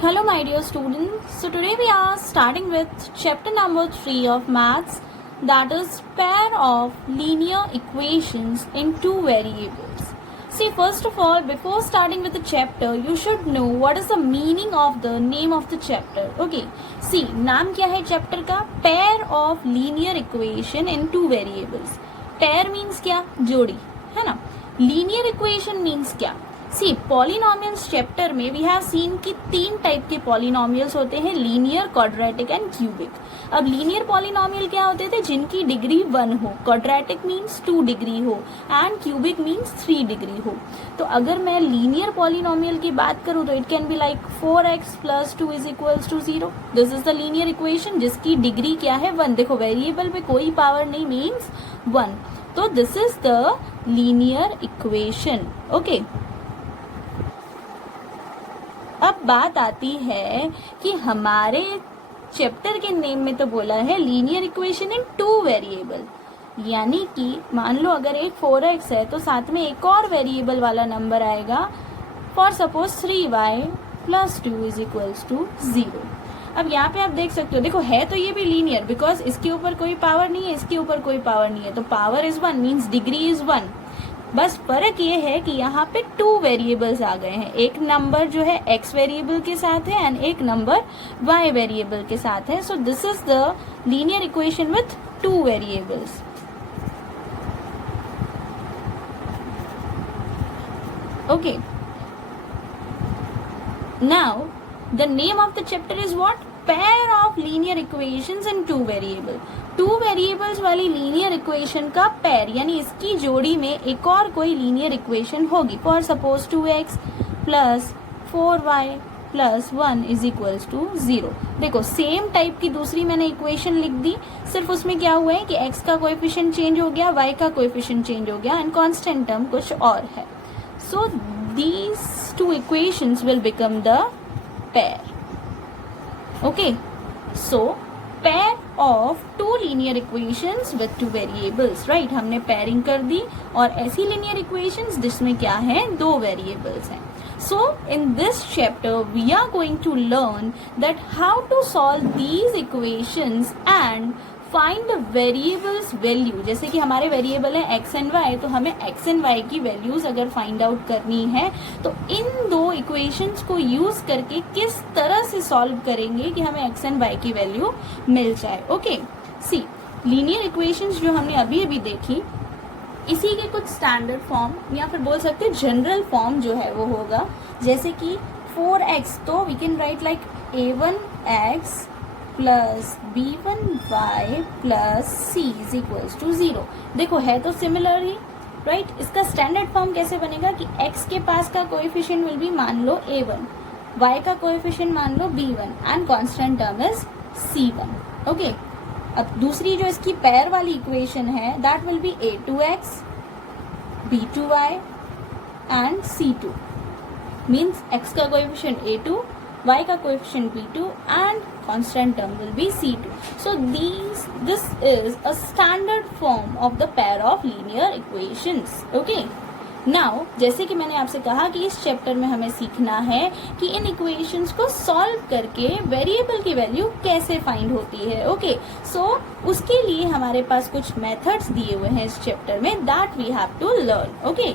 Hello my dear students. So today we are starting with chapter number 3 of maths, that is pair of linear equations in two variables. See, first of all, before starting with the chapter, you should know what is the meaning of the name of the chapter. Okay. See, नाम क्या है chapter का? Pair of linear equation in two variables. Pair means क्या? जोड़ी, है ना? Linear equation means क्या? सी polynomials chapter में वी हैव सीन कि तीन टाइप के पॉलिनोमियल्स होते हैं, लीनियर, क्वाड्रेटिक एंड क्यूबिक. अब लीनियर पॉलिनोमियल क्या होते थे? जिनकी डिग्री 1 हो, क्वाड्रेटिक मीन्स 2 डिग्री हो एंड क्यूबिक मीन्स 3 डिग्री हो. तो अगर मैं लीनियर पॉलिनोमियल की बात करूं तो it can be like 4x + 2 = 0. This is the linear equation जिसकी डिग्री क्या है? 1. देखो वेरिएबल पे कोई पावर नहीं, मीन्स 1. तो this is the linear equation. Okay. अब बात आती है कि हमारे चैप्टर के नेम में तो बोला है linear equation in two variable, यानी कि मान लो अगर एक 4x है तो साथ में एक और वेरिएबल वाला नंबर आएगा, फॉर सपोज 3y + 2 = 0. अब यहाँ पे आप देख सकते हो, देखो है तो ये भी लीनियर बिकॉज इसके ऊपर कोई पावर नहीं है, इसके ऊपर कोई पावर नहीं है, तो power is 1 means degree is 1. बस फर्क ये है कि यहाँ पे टू वेरिएबल्स आ गए हैं. एक नंबर जो है x वेरिएबल के साथ है एंड एक नंबर y वेरिएबल के साथ है. So this is the linear equation with two variables. Okay. Now the name of the chapter is what? Pair of linear equations in two variable. Two variables वाली linear equation का pair यानी इसकी जोड़ी में एक और कोई लीनियर इक्वेशन होगी. For suppose 2x + 4y + 1 = 0. देखो सेम टाइप की दूसरी मैंने इक्वेशन लिख दी, सिर्फ उसमें क्या हुआ है कि x का कोएफिशिएंट चेंज हो गया, y का कोएफिशिएंट चेंज हो गया एंड कांस्टेंट टर्म कुछ और है. So these two equations will become the pair. Okay, so pair of two linear equations with two variables, right? हमने pairing कर दी और ऐसी linear equations जिसमें क्या है? दो variables हैं. So in this chapter we are going to learn that how to solve these equations and find the variables value. जैसे कि हमारे वेरिएबल है x एंड y, तो हमें x एंड y की वैल्यूज अगर फाइंड आउट करनी है तो इन दो इक्वेशंस को यूज करके किस तरह से सॉल्व करेंगे कि हमें x एंड y की वैल्यू मिल जाए. ओके. सी लीनियर इक्वेशंस जो हमने अभी अभी देखी, इसी के कुछ स्टैंडर्ड फॉर्म या फिर बोल सकते हैं जनरल फॉर्म जो है वो होगा. जैसे कि 4x, तो we can write like a1x + b1y + c = 0. देखो है तो सिमिलर ही, राइट. इसका स्टैंडर्ड फॉर्म कैसे बनेगा कि x के पास का कोएफिशिएंट विल बी मान लो a1, y का कोएफिशिएंट मान लो b1 and constant term is c1. Okay. अब दूसरी जो इसकी पेयर वाली इक्वेशन है that will be a2x b2y and c2. Means x का कोएफिशिएंट a2, y का coefficient b2 and constant term will be c2. So this is a standard form of the pair of linear equations. Okay. Now जैसे कि मैंने आपसे कहा कि इस chapter में हमें सीखना है कि इन इक्वेशंस को सॉल्व करके वेरिएबल की वैल्यू कैसे फाइंड होती है. ओके. सो उसके लिए हमारे पास कुछ मेथड्स दिए हुए हैं इस चैप्टर में that we have to learn. Okay.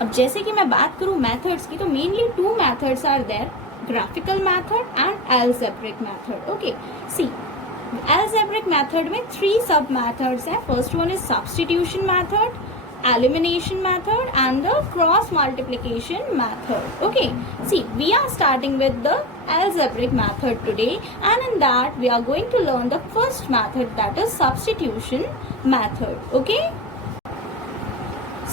अब जैसे कि मैं बात करूं मेथड्स की, तो mainly two methods are there, graphical method and algebraic method. Okay, see, algebraic method में 3 sub methods हैं. First one is substitution method, elimination method and the cross multiplication method. Okay, see, we are starting with the algebraic method today, and in that we are going to learn the first method, that is substitution method. Okay.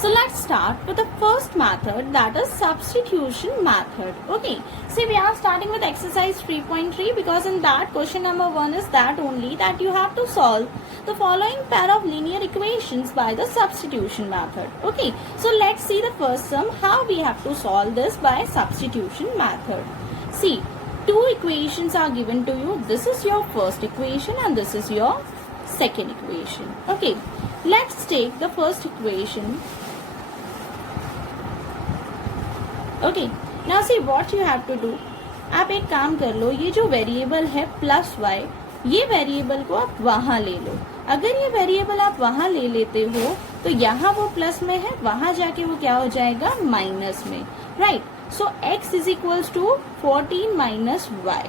So let's start with the first method, that is substitution method. Okay. See, we are starting with exercise 3.3 because in that question number 1 is that only that you have to solve the following pair of linear equations by the substitution method. Okay. So let's see the first sum, how we have to solve this by substitution method. See, two equations are given to you. This is your first equation and this is your second equation. Okay. Let's take the first equation. Okay, now see what you have to do. आप एक काम कर लो, ये जो variable है plus y, ये variable को आप वहां ले लो। अगर ये वेरिएबल आप वहां ले लेते हो तो यहाँ वो प्लस में है, वहां जाके वो क्या हो जाएगा, माइनस में, right. So x is equals to 14 minus y।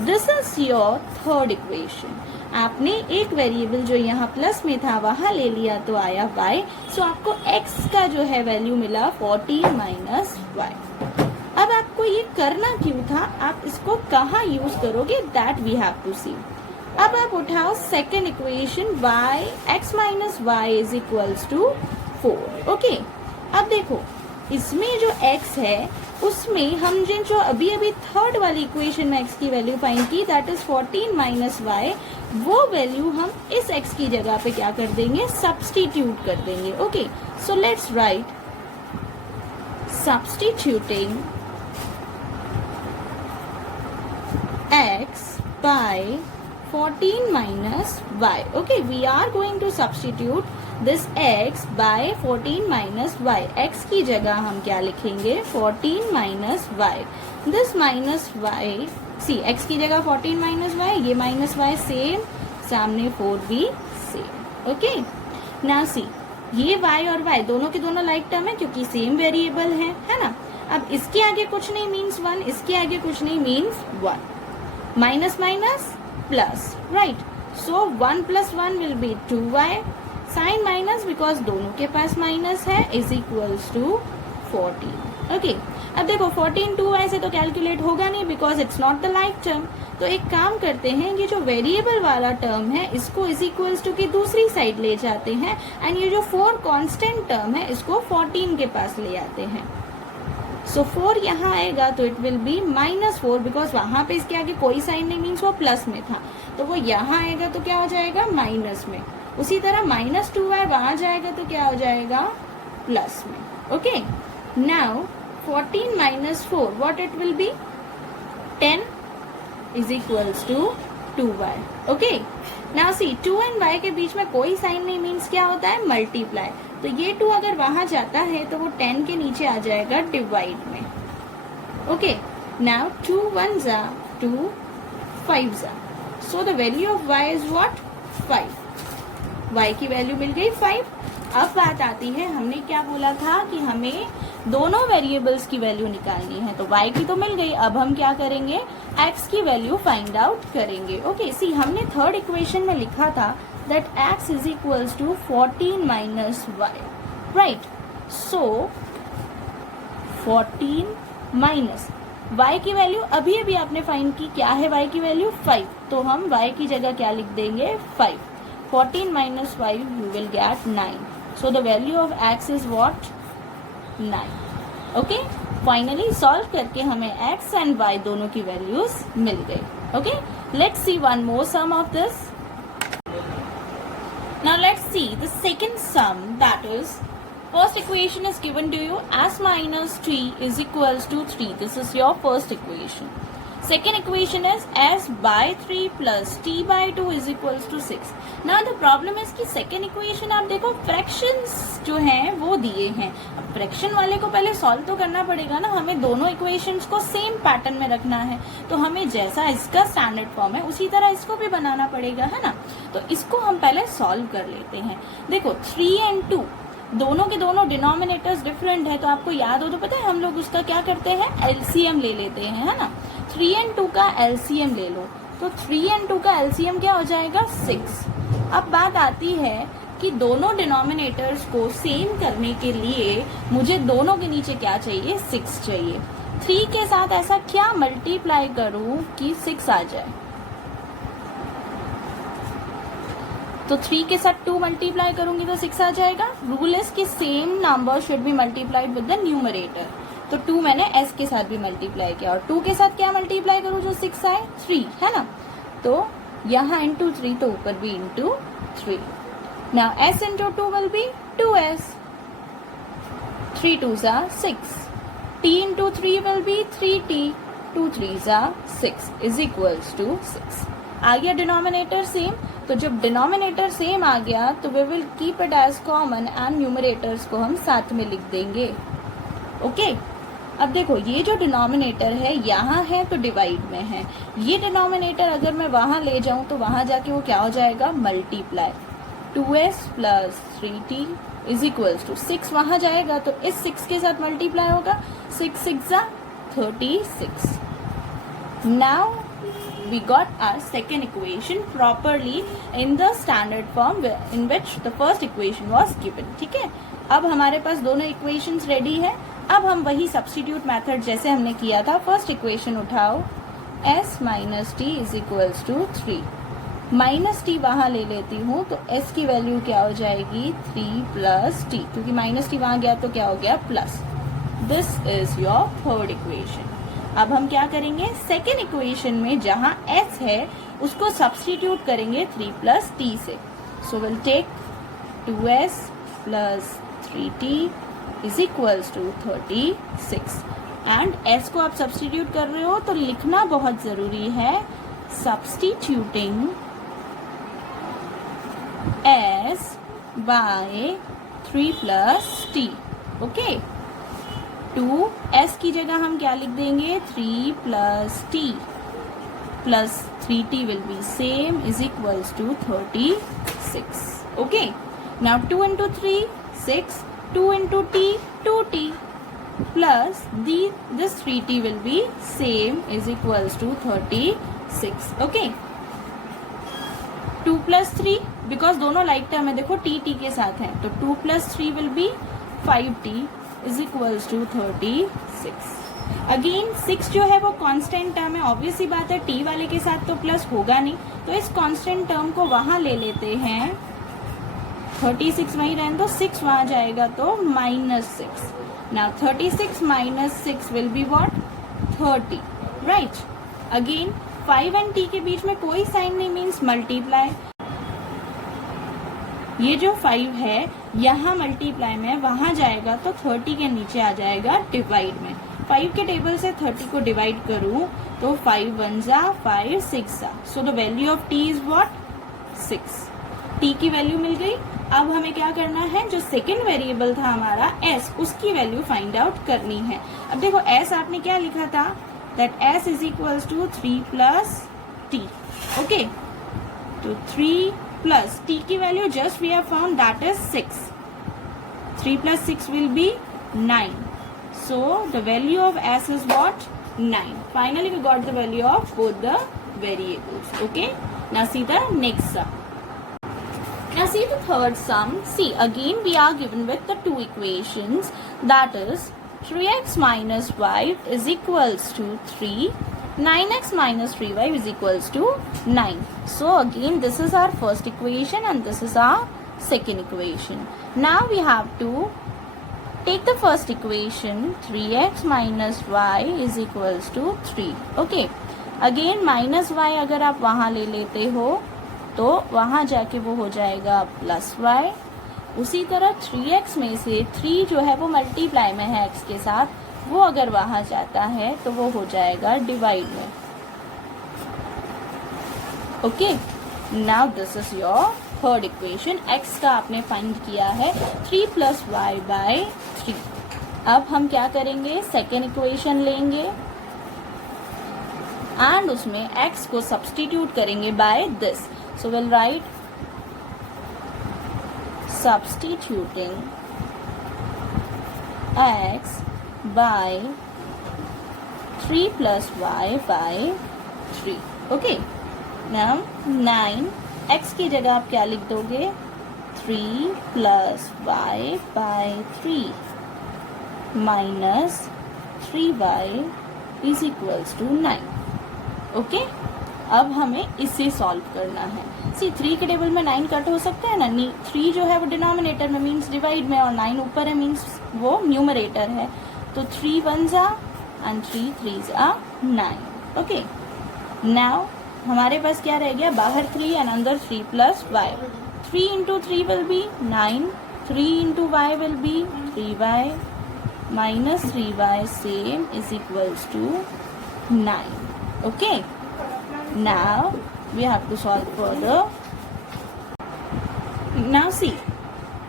This is your third equation. आपने एक वेरिएबल जो यहाँ प्लस में था वहां ले लिया तो आया y। सो आपको x का जो है वैल्यू मिला 14 माइनस y। अब आपको ये करना क्यों था, आप इसको कहाँ यूज करोगे, that we have to see. अब आप उठाओ second equation, y x minus y is equals to 4। Okay, अब देखो इसमें जो x है उसमें हम जो अभी अभी थर्ड वाली इक्वेशन में x की वैल्यू फाइंड की, दैट इज 14 माइनस y, वो वैल्यू हम इस x की जगह पे क्या कर देंगे, सब्स्टिट्यूट कर देंगे। Okay, so let's write substituting x by 14 minus y. Okay, we are going to substitute this x by 14 minus y. x की जगह हम क्या लिखेंगे, 14 minus y. This minus y, see x की जगह 14 minus y, ये minus y सेम, सामने 4 भी सेम। ओके, now see ये y और y दोनों के दोनों लाइक टर्म है क्योंकि सेम वेरिएबल है ना। अब इसके आगे कुछ नहीं मीन्स 1, इसके आगे कुछ नहीं means 1, minus minus plus, right. So 1 plus 1 will be 2y, sign minus because दोनों के पास माइनस है, इज इक्वल्स टू 14। ओके, अब देखो 14 2y से तो कैलकुलेट होगा नहीं because it's not the like term. तो एक काम करते हैं, ये जो वेरिएबल वाला टर्म है इसको इज इक्वल्स टू की दूसरी साइड ले जाते हैं, एंड ये जो 4 कांस्टेंट टर्म है इसको 14 के पास ले आते हैं। सो 4 यहाँ आएगा तो इट विल बी -4 बिकॉज वहां पे इसके आगे कोई साइन नहीं, मीन्स वो प्लस में था, तो वो यहाँ आएगा तो क्या हो जाएगा, माइनस में। उसी तरह -2y वहां जाएगा तो क्या हो जाएगा, प्लस में। Okay, now 14 minus 4 what it will be, 10 is equals to 2y। Okay, now see 2 and y के बीच में कोई साइन नहीं, मीन्स क्या होता है, मल्टीप्लाई। तो ये 2 अगर वहां जाता है तो वो 10 के नीचे आ जाएगा डिवाइड में। ओके, नाउ 2 1 जा 2, 5 जा, so the value of y is what, 5। y की वैल्यू मिल गई 5। अब बात आती है, हमने क्या बोला था कि हमें दोनों वेरिएबल्स की वैल्यू निकालनी है, तो y की तो मिल गई, अब हम क्या करेंगे, x की वैल्यू फाइंड आउट करेंगे। ओके, सी हमने थर्ड इक्वेशन में लिखा था that x is equals to 14 minus y, right? So 14 minus y की वैल्यू अभी अभी आपने फाइंड की, क्या है y की वैल्यू 5, तो हम y की जगह क्या लिख देंगे, 5। 14 minus 5 you will get 9. So the value of x is what, 9. Okay, finally solve करके हमें x एंड y दोनों की वैल्यूज मिल गई। Okay, let's see one more sum of this. Now let's see the second sum, that is first equation is given to you as minus 3 is equals to 3. This is your first equation. Second equation is s by 3 plus t by 2 is equals to 6. Now the problem is कि second equation आप देखो fractions जो हैं वो दिए हैं। अब fraction वाले को पहले solve तो करना पड़ेगा ना, हमें दोनों equations को same pattern में रखना है, तो हमें जैसा इसका standard form है उसी तरह इसको भी बनाना पड़ेगा, है ना। तो इसको हम पहले solve कर लेते हैं। देखो 3 and 2 दोनों के दोनों डिनोमिनेटर्स डिफरेंट है, तो आपको याद हो तो पता है हम लोग उसका क्या करते हैं, एलसीएम ले लेते हैं, है ना। 3 and 2 का एलसीएम ले लो, तो 3 and 2 का एलसीएम क्या हो जाएगा, 6। अब बात आती है कि दोनों डिनोमिनेटर्स को सेम करने के लिए मुझे दोनों के नीचे क्या चाहिए, 6 चाहिए। 3 के साथ ऐसा क्या मल्टीप्लाई करूं कि 6 आ जाए, तो 3 के साथ 2 मल्टीप्लाई करूंगी तो 6 आ जाएगा। रूल इज कि same number should be multiplied with the numerator, तो 2 मैंने s के साथ भी मल्टीप्लाई किया, और 2 के साथ क्या मल्टीप्लाई करूं जो 6 आए, 3, है ना। तो यहाँ इंटू 3 तो ऊपर भी into 3। Now s into 2 will be 2s, 3 2s are 6, t into 3 will be 3t, 2 3s are 6 is equals to 6। आ गया डिनोमिनेटर सेम, तो जब डिनोमिनेटर सेम आ गया तो we will keep it as common and numerators को हम साथ में लिख देंगे। ओके, अब देखो ये जो डिनोमिनेटर है यहाँ है तो डिवाइड में है, ये डिनोमिनेटर अगर मैं वहां ले जाऊं तो वहां जाके वो क्या हो जाएगा, multiply. 2s plus 3t is equals to 6 वहां जाएगा तो इस 6 के साथ मल्टीप्लाई होगा, 6 6 36। Now we got our second equation properly in the standard form in which the first equation was given. ठीक है, अब हमारे पास दोनों इक्वेशंस रेडी है। अब हम वही सब्स्टिट्यूट मेथड जैसे हमने किया था, फर्स्ट इक्वेशन उठाओ, s minus t is equals to 3, minus t वहां ले लेती हूँ तो s की वैल्यू क्या हो जाएगी, 3 प्लस टी, क्योंकि माइनस टी वहां गया तो क्या हो गया, plus. This is your third equation. अब हम क्या करेंगे, सेकेंड इक्वेशन में जहां s है उसको सब्स्टिट्यूट करेंगे 3 प्लस टी से। So will take 2s plus 3t is equals to 36। And s को आप सब्स्टिट्यूट कर रहे हो तो लिखना बहुत जरूरी है, substituting s by 3 plus t। Okay, 2s की जगह हम क्या लिख देंगे, 3 plus t plus 3t will be same is equals to 36। Okay, now 2 into 3 6, 2 into t 2t plus this 3t will be same is equals to 36. Okay, 2 plus 3 because दोनों like term है, देखो t के साथ है तो 2 plus 3 will be 5t is equals to 36. Again 6 जो है वो कांस्टेंट टर्म है, ऑब्वियस सी बात है t वाले के साथ तो प्लस होगा नहीं, तो इस कांस्टेंट टर्म को वहां ले लेते हैं, 36 वहीं रहने दो, 6 वहां जाएगा तो -6। Now 36 minus 6 will be what, 30, right. Again 5 and t के बीच में कोई साइन नहीं, मीन्स मल्टीप्लाई। ये जो 5 है यहाँ मल्टीप्लाई में वहां जाएगा तो 30 के नीचे आ जाएगा डिवाइड में। 5 के टेबल से 30 को डिवाइड करूं तो 5 1 जा 5 6 जा, so the value of t is what, 6। t की वैल्यू मिल गई। अब हमें क्या करना है, जो सेकेंड वेरिएबल था हमारा s, उसकी वैल्यू फाइंड आउट करनी है। अब देखो s आपने क्या लिखा था, that s is equals to 3 plus t। Okay, तो 3 प्लस t की value just we have found that is 6, 3 plus 6 will be 9, so the value of s is what, 9. Finally we got the value of both the variables. Okay, now see the next sum. Now see the third sum. See, again we are given with the two equations, that is 3x minus y is equals to 3, 9x minus 3y is equals to 9. So again this is our first equation and this is our second equation. Now we have to take the first equation, 3x minus y is equals to 3. Okay, again minus y अगर आप वहां ले लेते हो तो वहां जाके वो हो जाएगा प्लस y। उसी तरह 3x में से 3 जो है वो मल्टीप्लाई में है x के साथ, वो अगर वहां जाता है तो वो हो जाएगा डिवाइड में। Okay, now this is your third equation. x का आपने फाइंड किया है 3 प्लस वाई बाय 3। अब हम क्या करेंगे, सेकेंड इक्वेशन लेंगे एंड उसमें x को सब्स्टिट्यूट करेंगे by this. So will write substituting x by 3 plus y by 3. Okay, now 9 x की जगह आप क्या लिख दोगे, 3 plus y by 3 minus 3y is equals to 9. Okay, अब हमें इसे सॉल्व करना है। सी 3 के टेबल में 9 कट हो सकता है ना, 3 जो है वो डिनोमिनेटर में मीन्स डिवाइड में, और 9 ऊपर है मीन्स वो न्यूमरेटर है, तो 3 1s and 3 3s 9। Okay, now हमारे पास क्या रह गया, बाहर 3 एंड अंदर 3 plus y. 3 into 3 will be 9, 3 into y will be 3y minus 3y same is equals to 9। Okay, now we have to solve further. Now see,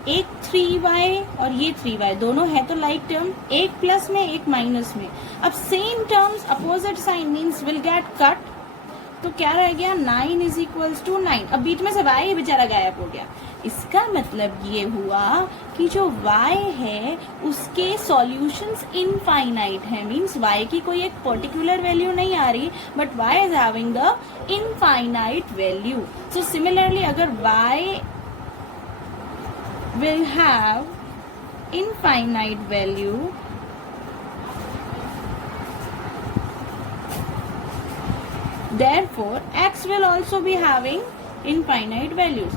एक 3y और ये 3y दोनों है तो लाइक टर्म, एक प्लस में एक माइनस में। अब same terms opposite sign means will get cut, तो क्या रह गया 9 इज इक्वल्स टू 9। अब बीच में से y बेचारा गायब हो गया। इसका मतलब ये हुआ कि जो y है उसके सॉल्यूशंस इनफाइनाइट है, मीन्स y की कोई एक पर्टिकुलर वैल्यू नहीं आ रही, but y is having the infinite value. So similarly अगर y will have infinite value, therefore x will also be having infinite values.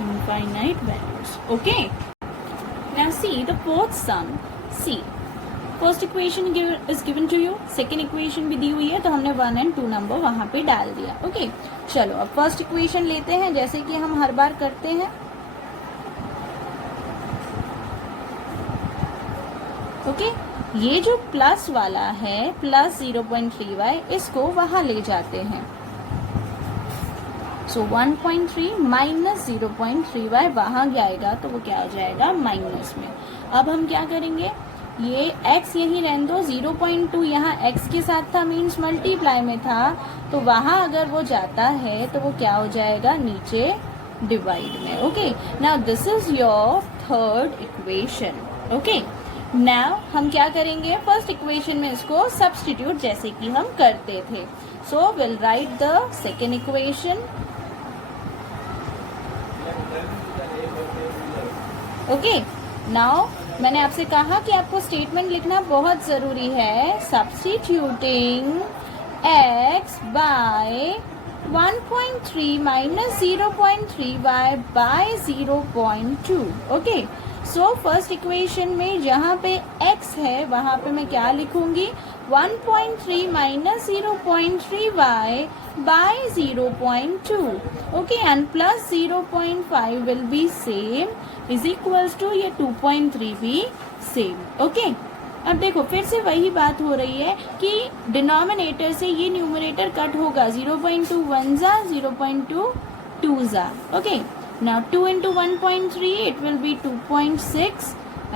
Infinite values. Okay. Now see the fourth sum. See. First equation is given to you, second equation भी दी हुई है तो हमने 1 और 2 number वहां पे डाल दिया। ओके चलो अब फर्स्ट इक्वेशन लेते हैं जैसे कि हम हर बार करते हैं। ओके ये जो प्लस वाला है प्लस 0.3y इसको वहां ले जाते हैं। सो 1.3 माइनस 0.3y वहां जाएगा तो वो क्या हो जाएगा माइनस में। अब हम क्या करेंगे, ये x यही रहने दो, 0.2 यहाँ x के साथ था मीन्स मल्टीप्लाई में था, तो वहां अगर वो जाता है तो वो क्या हो जाएगा नीचे डिवाइड में। Okay now this is your third equation. Okay now हम क्या करेंगे, फर्स्ट इक्वेशन में इसको सब्स्टिट्यूट जैसे कि हम करते थे। सो will right the second equation. Okay now मैंने आपसे कहा कि आपको स्टेटमेंट लिखना बहुत जरूरी है। Substituting x by 1.3 minus 0.3y by 0.2। Okay so first equation में जहां पे x है वहां पे मैं क्या लिखूंगी 1.3 minus 0.3y by 0.2। Okay and plus 0.5 will be same is equals to ये 2.3 भी सेम। ओके अब देखो फिर से वही बात हो रही है कि डिनोमिनेटर से ये न्यूमरेटर कट होगा, 0.2 1 जा 0.2 2 जा। Okay now 2 into 1.3 it will be 2.6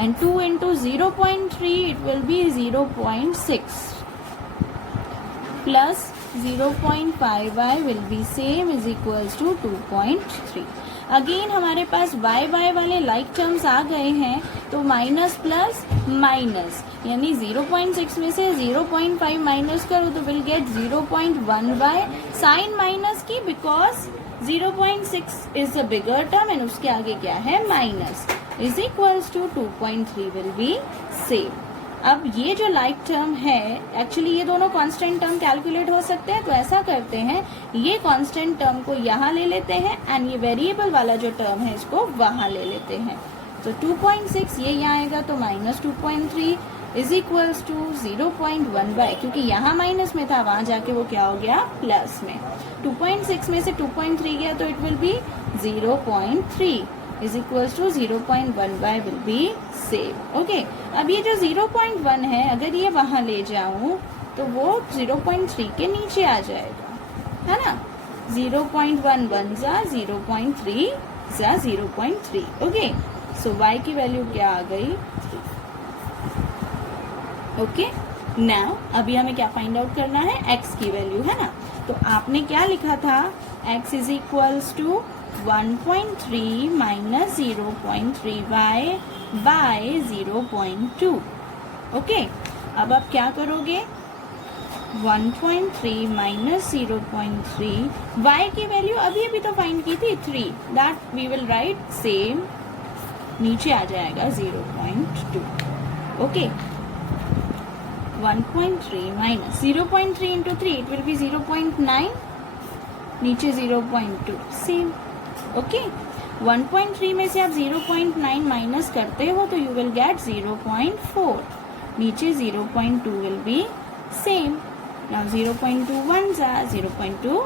and 2 into 0.3 it will be 0.6 plus 0.5y will be same is equals to 2.3। Again हमारे पास y वाले लाइक टर्म्स आ गए हैं तो माइनस प्लस माइनस यानी 0.6 में से 0.5 माइनस करो तो will get 0.1y sign minus की because 0.6 is a bigger term and उसके आगे क्या है minus is equals to 2.3 will be same. अब ये जो लाइक टर्म है एक्चुअली ये दोनों कांस्टेंट टर्म कैलकुलेट हो सकते हैं, तो ऐसा करते हैं ये कांस्टेंट टर्म को यहाँ ले लेते हैं एंड ये वेरिएबल वाला जो टर्म है इसको वहां ले लेते हैं। तो 2.6 ये यहाँ आएगा तो minus 2.3 is equals to 0.1y, क्योंकि यहाँ माइनस में था वहां जाके वो क्या हो गया प्लस में। 2.6 में से 2.3 गया तो it will be 0.3 is equals to 0.1y will be same. Okay अब ये जो 0.1 है अगर ये वहां ले जाऊं तो वो 0.3 के नीचे आ जाएगा, है ना। 0.1 1 जा 0.3 जा 0.3। ओके सो y की वैल्यू क्या आ गई 3। ओके नाउ अभी हमें क्या फाइंड आउट करना है x की वैल्यू, है ना। तो आपने क्या लिखा था x is equals to 1.3 minus 0.3y by 0.2। Okay अब आप क्या करोगे 1.3 माइनस 0.3 y की वैल्यू अभी तो फाइंड की थी 3, that we will write same नीचे आ जाएगा 0.2। Okay 1.3 minus 0.3 into 3 it will be 0.9 नीचे 0.2 सेम। ओके 1.3 में से आप 0.9 माइनस करते हो तो यू विल गेट 0.4 नीचे 0.2 विल बी सेम। नाउ 0.2 1 जा 0.2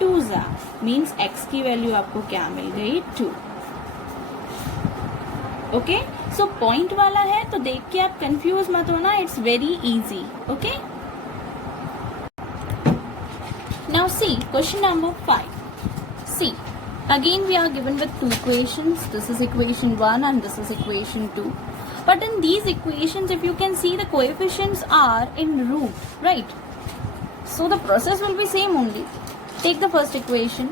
2 जा मीन्स x की वैल्यू आपको क्या मिल गई 2। ओके सो पॉइंट वाला है तो देख के आप कंफ्यूज मत होना, it's very easy. Okay, now see question number 5. See again we are given with two equations. This is equation 1 and this is equation 2. But in these equations, if you can see, the coefficients are in root, right? So the process will be same only. Take the first equation.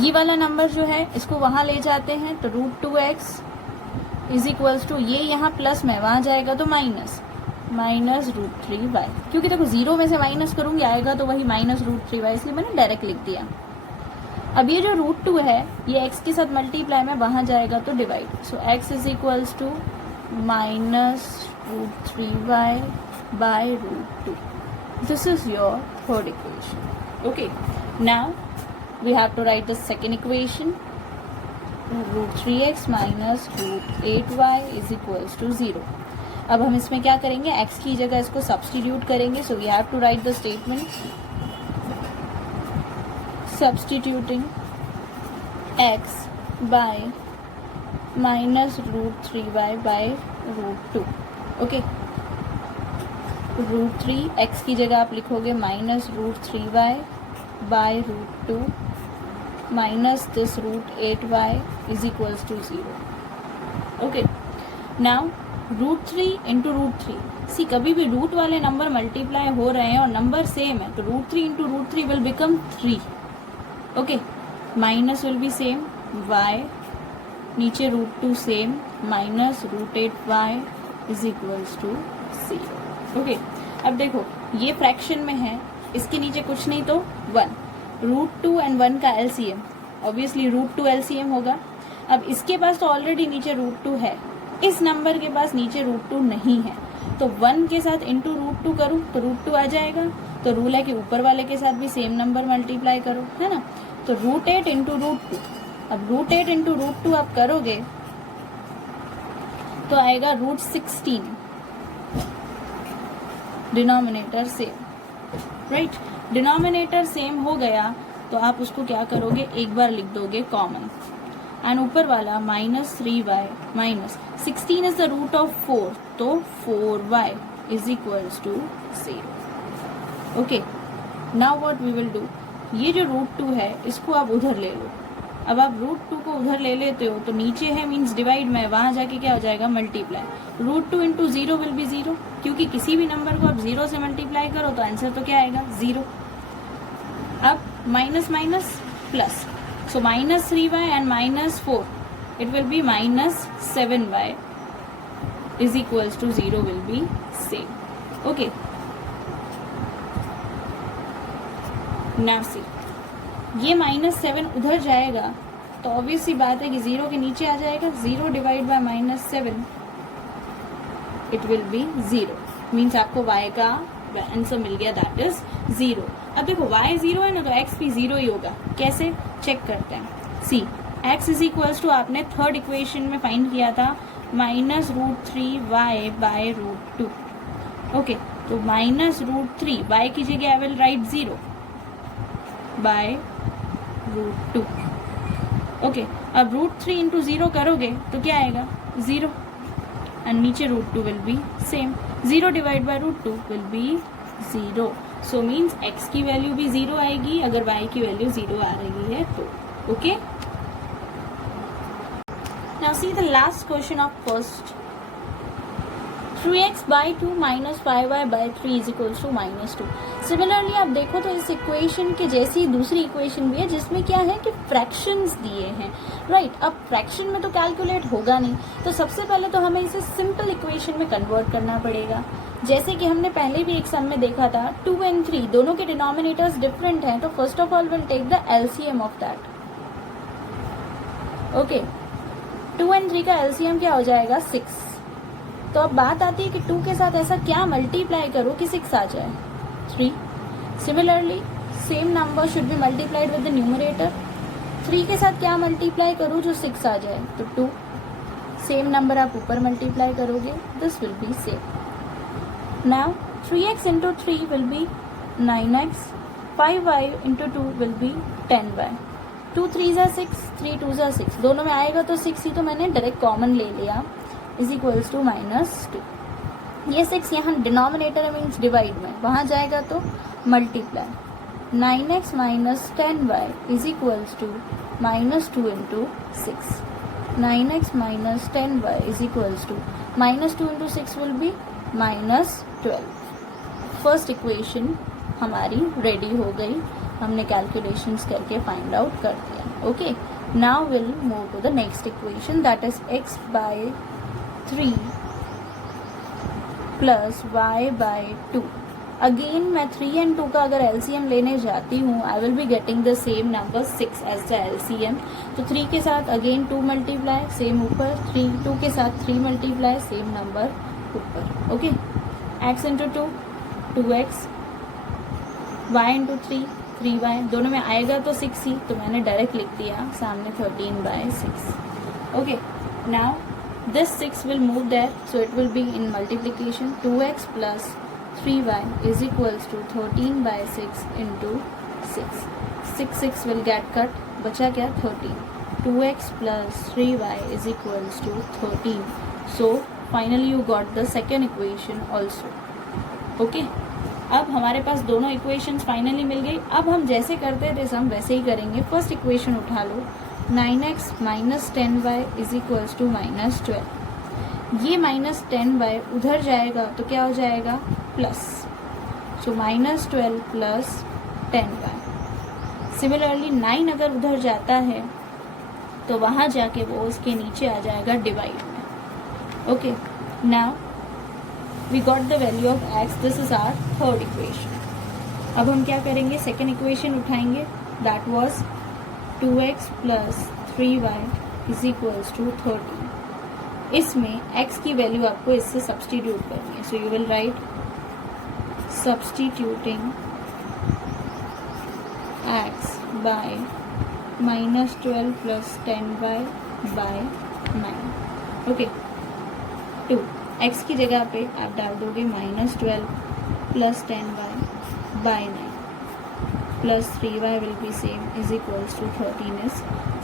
ये वाला number जो है इसको वहां ले जाते हैं तो √2x इज इक्वल्स टू, ये यहाँ प्लस में वहां जाएगा तो माइनस √3y, क्योंकि देखो जीरो में से माइनस करूंगी आएगा तो वही -√3y, इसलिए मैंने डायरेक्ट लिख दिया. अब ये जो √2 है ये x के साथ मल्टीप्लाई में वहां जाएगा तो divide, so x is equals to -√3y bye √2. This is your third equation. Okay, now we have to write the second equation. √3x minus √8y is equals to 0. अब हम इसमें क्या करेंगे, x की जगह इसको सब्स्टिट्यूट करेंगे. So we have to write the statement substituting x by -√3y bye √2. Okay, √3 x की जगह आप लिखोगे -√3y bye √2 minus this √8y is equals to 0. Okay, now √3 into √3. See कभी भी रूट वाले नंबर मल्टीप्लाई हो रहे हैं और नंबर सेम है तो √3 into √3 will become 3. Okay, minus will be same, y नीचे √2 same minus √8y is equals to 0. Okay, अब देखो ये फ्रैक्शन में है, इसके नीचे कुछ नहीं तो 1. √2 एंड 1 का एलसीएम, ऑब्वियसली √2 एलसीएम होगा. अब इसके पास तो ऑलरेडी नीचे √2 है, इस नंबर के पास नीचे √2 नहीं है, तो 1 के साथ इंटू √2 करूँ तो √2 आ जाएगा. तो रूल है कि ऊपर वाले के साथ भी सेम नंबर मल्टीप्लाई करो, है ना. तो √8 इंटू √2, अब √8 इंटू √2 आप करोगे तो आएगा √16. Denominator same, right. Denominator same हो गया तो आप उसको क्या करोगे, एक बार लिख दोगे कॉमन, एंड ऊपर वाला -3y minus 16 is the root of 4, तो 4y is equals to 0. Okay, now what we will do, ये जो √2 है इसको आप उधर ले लो. अब आप √2 को उधर ले लेते हो तो नीचे है मीन्स डिवाइड में, वहां जाके क्या हो जाएगा मल्टीप्लाई. √2 इंटू 0 विल बी 0, क्योंकि किसी भी नंबर को आप 0 से मल्टीप्लाई करो तो आंसर तो क्या आएगा 0. अब minus minus plus, so -3y and -4, it will be -7y is equals to 0 will be same. Okay, now see, ये -7 उधर जाएगा तो ऑब्वियस सी बात है कि 0 के नीचे आ जाएगा. 0 divide by -7 it will B 0, means आपको y का आंसर मिल गया, दैट इज 0. अब देखो y 0 है ना तो x भी 0 ही होगा. कैसे चेक करते हैं. सी x इज इक्वल्स टू, आपने थर्ड इक्वेशन में फाइंड किया था -√3y बाय √2. ओके, तो -√3 y की जगह I will write 0 by √2. Okay, अब √3 इंटू 0 करोगे तो क्या आएगा 0, एंड नीचे √2 will be same. 0 divide by √2 will B 0. So means x की वैल्यू भी 0 आएगी अगर y की वैल्यू 0 आ रही है तो. Okay, now see the last question of first. 3x by 2 minus 5y by 3 is equals to -2. Similarly आप देखो तो इस इक्वेशन के जैसी दूसरी इक्वेशन भी है जिसमें क्या है कि फ्रैक्शंस दिए हैं, राइट. अब फ्रैक्शन में तो कैलकुलेट होगा नहीं, तो सबसे पहले तो हमें इसे सिंपल इक्वेशन में कन्वर्ट करना पड़ेगा. जैसे कि हमने पहले भी एक सम में देखा था 2 and 3 दोनों के डिनोमिनेटर्स डिफरेंट हैं, तो first of all will take the LCM of that. Okay, 2 and 3 का एलसीएम क्या हो जाएगा 6. तो अब बात आती है कि 2 के साथ ऐसा क्या मल्टीप्लाई करो कि 6 आ जाए 3. Similarly same number should be multiplied with the numerator. 3 के साथ क्या मल्टीप्लाई करो जो 6 आ जाए, तो 2. सेम नंबर आप ऊपर मल्टीप्लाई करोगे, this will be same. Now 3x into 3 will be 9x, 5y into 2 will be 10y. 2 3 ज़ा 6, 3 2 ज़ा 6, दोनों में आएगा तो 6 ही, तो मैंने डायरेक्ट कॉमन ले लिया, इज इक्वल्स टू -2। ये 6 यहाँ डिनोमिनेटर मीन्स डिवाइड में, वहाँ जाएगा तो multiply, 9x minus 10y is equals to -2 into 6, 9x minus 10y is equals to -2 into 6 will be -12। First equation हमारी रेडी हो गई, हमने कैलकुलेशंस करके फाइंड आउट कर दिया। Okay, now will move to the next equation, that is x by 3 plus y by 2। Again मैं 3 and 2 का अगर एलसीएम लेने जाती हूँ, I will be getting the same number 6 as the LCM. तो 3 के साथ अगेन 2 मल्टीप्लाई, सेम ऊपर, 2 के साथ 3 मल्टीप्लाई, सेम नंबर ऊपर। Okay, x into 2 2x, y into 3 3y, दोनों में आएगा तो 6 ही, तो मैंने डायरेक्ट लिख दिया सामने 13/6। Okay, now this 6 will move there, so it will be in multiplication, 2x plus 3y is equals to 13/6 into 6, 6 will get cut, बचा क्या 13, 2x plus 3y is equals to 13, so finally you got the second equation also। okay, अब हमारे पास दोनों equations finally मिल गई। अब हम जैसे करते थे हम वैसे ही करेंगे। फर्स्ट इक्वेशन उठा लो, 9x minus 10y is equals to -12। ये -10y उधर जाएगा तो क्या हो जाएगा प्लस, सो -12 प्लस 10y। सिमिलरली 9 अगर उधर जाता है तो वहाँ जाके वो उसके नीचे आ जाएगा डिवाइड में। Okay, now we got the value of x, this is our third equation. अब हम क्या करेंगे, सेकेंड इक्वेशन उठाएंगे, that was 2x plus 3y is equals to 13। इसमें x की वैल्यू आपको इससे सब्सटीट्यूट करनी है, so you will write substituting x by -12 plus 10y by 9। Okay, 2 x की जगह पे आप डाल दोगे -12 plus 10y by 9 plus 3y will be same is equals to 13 is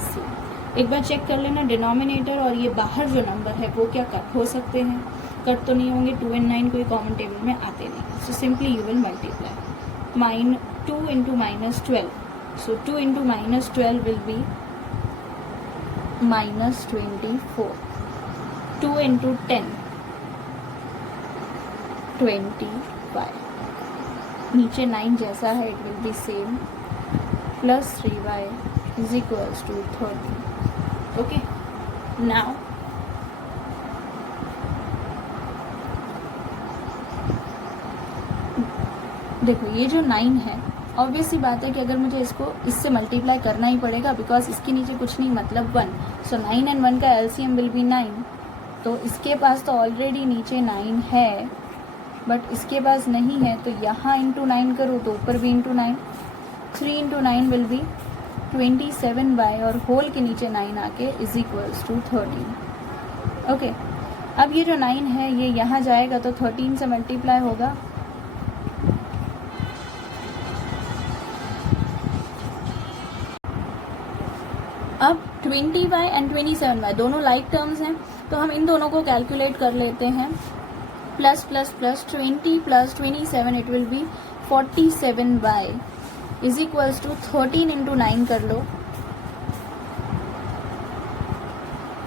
same. एक बार चेक कर लेना डिनोमिनेटर और ये बाहर जो नंबर है वो क्या कट हो सकते हैं, कट तो नहीं होंगे, 2 and 9 कोई कॉमन टेबल में आते नहीं, so simply you will multiply 2 into -12, so 2 into -12 will be -24, 2 into 10 25, नीचे 9 जैसा है it will be same, plus 3y is equals to 30। Okay, now देखो ये जो 9 है, ऑब्वियस सी बात है कि अगर मुझे इसको इससे मल्टीप्लाई करना ही पड़ेगा, बिकॉज इसके नीचे कुछ नहीं मतलब 1, सो 9 and 1 का एलसीएम विल बी 9। तो इसके पास तो ऑलरेडी नीचे 9 है, बट इसके पास नहीं है, तो यहाँ इंटू 9 करो तो ऊपर भी into 9, 3 into 9 will be 27y और होल के नीचे 9 आके इज इक्वल्स टू 13। ओके, अब ये जो 9 है ये यहाँ जाएगा तो 13 से मल्टीप्लाई होगा, अब 20y एंड 27y दोनों लाइक टर्म्स हैं, तो हम इन दोनों को कैलकुलेट कर लेते हैं। Plus plus plus 20 plus 27 it will be 47y is equals to 13 into 9 कर लो,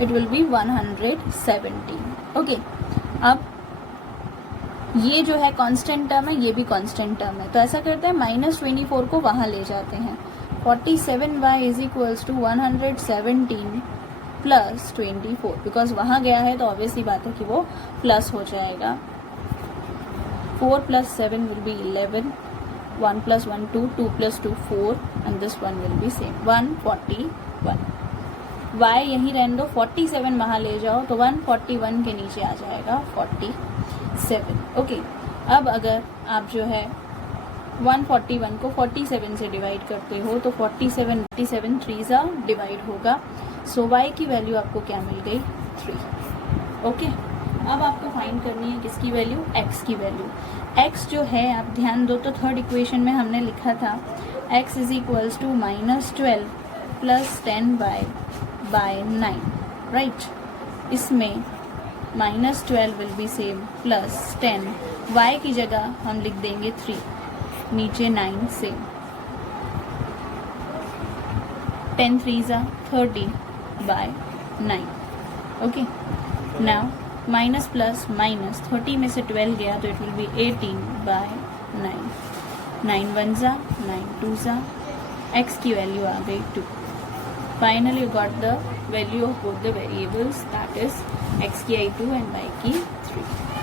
इट विल बी 117। ओके, अब ये जो है कांस्टेंट टर्म है, ये भी कांस्टेंट टर्म है, तो ऐसा करते हैं -24 को वहाँ ले जाते हैं, 47y is equals to 117 plus 24, because वहाँ गया है तो ऑब्वियसली बात है कि वो प्लस हो जाएगा। 4 plus 7 will be 11, 1 plus 1 2, 2 plus 2 4 and this one will be same 141। y यहीं रहने दो, 47 वहाँ ले जाओ तो 141 के नीचे आ जाएगा 47। ओके, अब अगर आप जो है 141 को 47 से डिवाइड करते हो तो 47 3 सा डिवाइड होगा, सो y की वैल्यू आपको क्या मिल गई 3। ओके, अब आपको फाइंड करनी है किसकी वैल्यू, x की वैल्यू। x जो है आप ध्यान दो तो थर्ड इक्वेशन में हमने लिखा था x is equals to -12 plus 10y by 9, right. इसमें -12 will be same plus 10, y की जगह हम लिख देंगे 3, नीचे 9 same. 10 3s are 30 by 9. Okay. Now minus plus minus 30 में से 12 गया तो it will be 18 by 9. 9 1s are 9 2s are, x की वैल्यू आ गई 2. Finally you got the value of both the variables, that is x की आई 2 and y की 3.